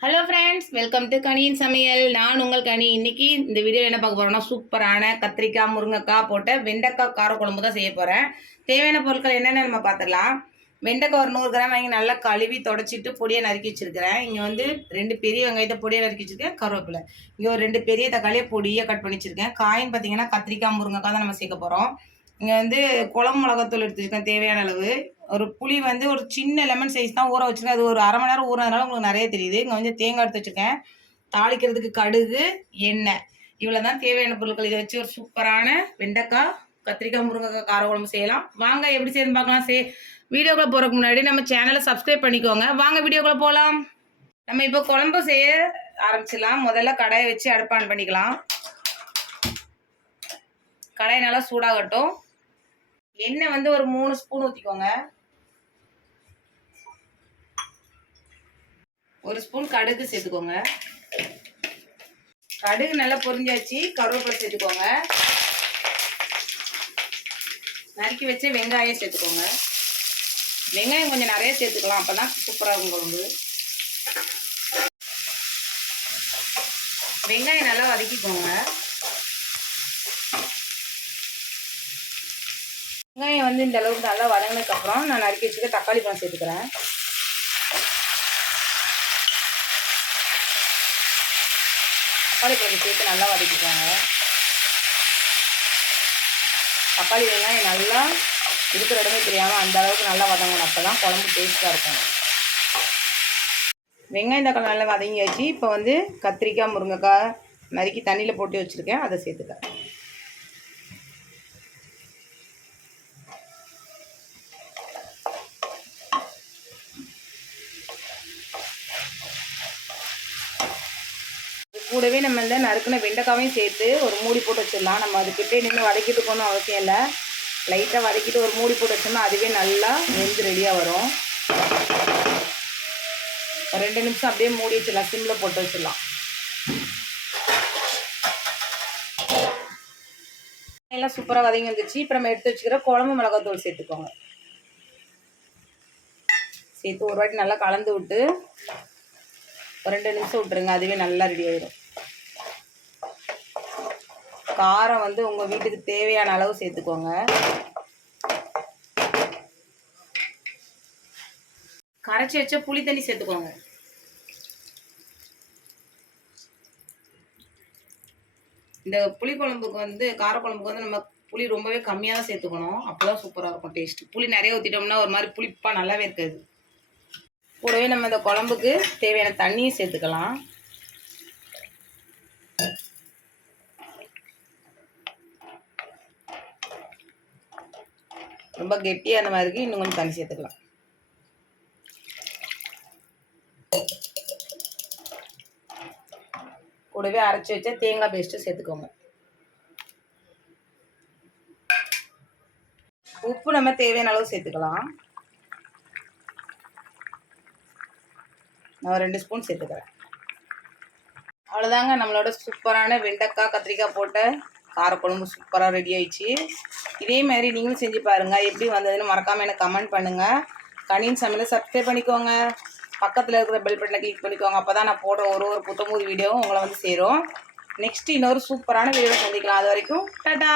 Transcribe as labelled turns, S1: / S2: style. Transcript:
S1: Hello friends welcome to கனியின் சமையல் நான் உங்கள் கனி. இன்னைக்கு இந்த வீடியோ என்ன பார்க்க போறோம்னா சூப்பரான கத்திரிக்காய் முருங்கைக்காய் போட்ட வெண்டைக்காய் காரக்குழம்பு தான் செய்ய போகிறேன் தேவையான பொருட்கள் என்னென்ன நம்ம பார்த்துடலாம்? வெண்டைக்காய் ஒரு நூறு கிராம் வாங்கி நல்லா கழுவி தொடச்சிட்டு பொடியை நறுக்கி வச்சிருக்கிறேன். இங்கே வந்து ரெண்டு பெரிய வெங்காயத்தை பொடியை நறுக்கி வச்சிருக்கேன். கருவேப்பிலை. இங்கே ஒரு ரெண்டு பெரிய தக்காளியை பொடியை கட் பண்ணி வச்சிருக்கேன். காயின் பார்த்தீங்கன்னா கத்திரிக்காய் முருங்கைக்காய் தான் நம்ம சேர்க்க போகிறோம் இங்கே வந்து குழம்பு மிளகாத்தூள் எடுத்து தேவையான அளவு. ஒரு புளி வந்து ஒரு சின்ன லெமன் சைஸ் தான் ஊற வச்சுருக்கேன். அது ஒரு அரை மணி நேரம் ஊறினதுனால உங்களுக்கு நிறைய தெரியுது. இங்கே வந்து தேங்காய் எடுத்து வச்சுருக்கேன். தாளிக்கிறதுக்கு கடுகு எண்ணெய். இவ்வளோ தான் தேவையான பொருட்கள். இதை வச்சு ஒரு சூப்பரான வெண்டைக்காய் கத்திரிக்காய் முருங்கைக்காய் கார குழம்பு செய்யலாம். வாங்க எப்படி செய்யணும் பார்க்கலாம். சே வீடியோக்குள்ளே போகிறதுக்கு முன்னாடி நம்ம சேனலை சப்ஸ்கிரைப் பண்ணிக்கோங்க. வாங்க வீடியோக்குள்ளே போகலாம் நம்ம இப்போ குழம்பு செய்ய ஆரம்பிச்சிடலாம். முதல்ல கடாயை வச்சு அடுப்பான் பண்ணிக்கலாம். கடாய் நல்லா சூடாகட்டும். எண்ணெய் வந்து ஒரு மூணு ஸ்பூன் ஊற்றிக்கோங்க ஒரு ஸ்பூன் கடுகு சேர்த்துக்கோங்க. கடுகு நல்லா பொரிஞ்சாச்சு. கருவேப்பிலை சேர்த்துக்கோங்க. நறுக்கி வச்ச வெங்காயம் சேர்த்துக்கோங்க. வெங்காயம் கொஞ்சம் நிறைய சேர்த்துக்கலாம். அப்போ தான் சூப்பராக இருக்கும் குழம்பு. வெங்காயம் நல்லா வதக்கிக்கோங்க. வெங்காயம் வந்து இந்த அளவுக்கு நல்லா வதங்கினதுக்கப்புறம் நான் நறுக்கி வச்சுக்க தக்காளி பழம் சேர்த்துக்கிறேன். தக்காளி பழம் சேர்த்து நல்லா வதக்கிக்கோங்க. தக்காளி வெங்காயம் நல்லா இருக்கிற இடமே தெரியாமல் அந்த அளவுக்கு நல்லா வதங்கணும். அப்போ தான் குழம்பு டேஸ்ட்டாக இருக்கும். வெங்காயம் தக்காளி நல்லா வதங்கி வச்சு இப்போ வந்து கத்திரிக்காய் முருங்கைக்காய் நறுக்கி தண்ணியில் போட்டு வச்சுருக்கேன். அதை சேர்த்துக்கிறேன். கூடவே நம்ம இந்த நறுக்கின வெண்டைக்காவையும் சேர்த்து ஒரு மூடி போட்டு வச்சிடலாம். நம்ம அதுக்கிட்டே நின்று வதக்கிட்டு போகணும் அவசியம் இல்லை. லைட்டாக வதக்கிட்டு ஒரு மூடி போட்டு வச்சோம்னா அதுவே நல்லா வெந்து ரெடியாக வரும். ஒரு ரெண்டு நிமிஷம் அப்படியே மூடி வச்சிடலாம். சிம்மில் போட்டு வச்சிடலாம். எல்லாம் சூப்பராக வதங்கி வந்துச்சு இப்போ நம்ம எடுத்து வச்சுக்கிற குழம்பு மிளகாத்தூள் சேர்த்துக்கோங்க. சேர்த்து ஒரு வாட்டி நல்லா கலந்து விட்டு ஒரு ரெண்டு நிமிஷம் விட்டுருங்க அதுவே நல்லா ரெடி ஆயிடும். காரம் வந்து உங்கள் வீட்டுக்கு தேவையான அளவு சேர்த்துக்கோங்க. கரைச்சி வச்ச புளி தண்ணி சேர்த்துக்கோங்க. இந்த புளிக்குழம்புக்கு வந்து காரக்குழம்புக்கு வந்து நம்ம புளி ரொம்பவே கம்மியாக தான் சேர்த்துக்கணும். அப்போ தான் சூப்பராக இருக்கும் டேஸ்ட் புளி நிறைய ஊற்றிட்டோம்னா ஒரு மாதிரி புளிப்பாக நல்லாவே இருக்காது. கூடவே நம்ம இந்த குழம்புக்கு தேவையான தண்ணியும் சேர்த்துக்கலாம். ரொம்ப கெட்டியாக அந்த மாதிரி இன்னும் கொஞ்சம் தண்ணி சேர்த்துக்கலாம். கூடவே அரைச்சி வச்ச தேங்காய் பேஸ்ட்டு சேர்த்துக்கோங்க. உப்பு நம்ம தேவையான அளவு சேர்த்துக்கலாம். நான் ரெண்டு ஸ்பூன் சேர்த்துக்கிறேன். அவ்வளோதாங்க நம்மளோட சூப்பரான வெண்டைக்காய் கத்திரிக்காய் போட்ட காரக்குழம்பு சூப்பராக ரெடி ஆயிடுச்சு. இதே மாதிரி நீங்களும் செஞ்சு பாருங்கள் எப்படி வந்ததுன்னு மறக்காமல் எனக்கு கமெண்ட் பண்ணுங்கள் கனியின் சமையலை சப்ஸ்கிரைப் பண்ணிக்கோங்க. பக்கத்தில் இருக்கிற பெல் பட்டனை கிளிக் பண்ணிக்கோங்க. அப்போ தான் நான் போடுற ஒரு ஒரு புத்தம்புது வீடியோவும் உங்களை வந்து சேரும். நெக்ஸ்ட் இன்னொரு சூப்பரான வீடியோ சந்திக்கலாம். அது வரைக்கும் டாடா!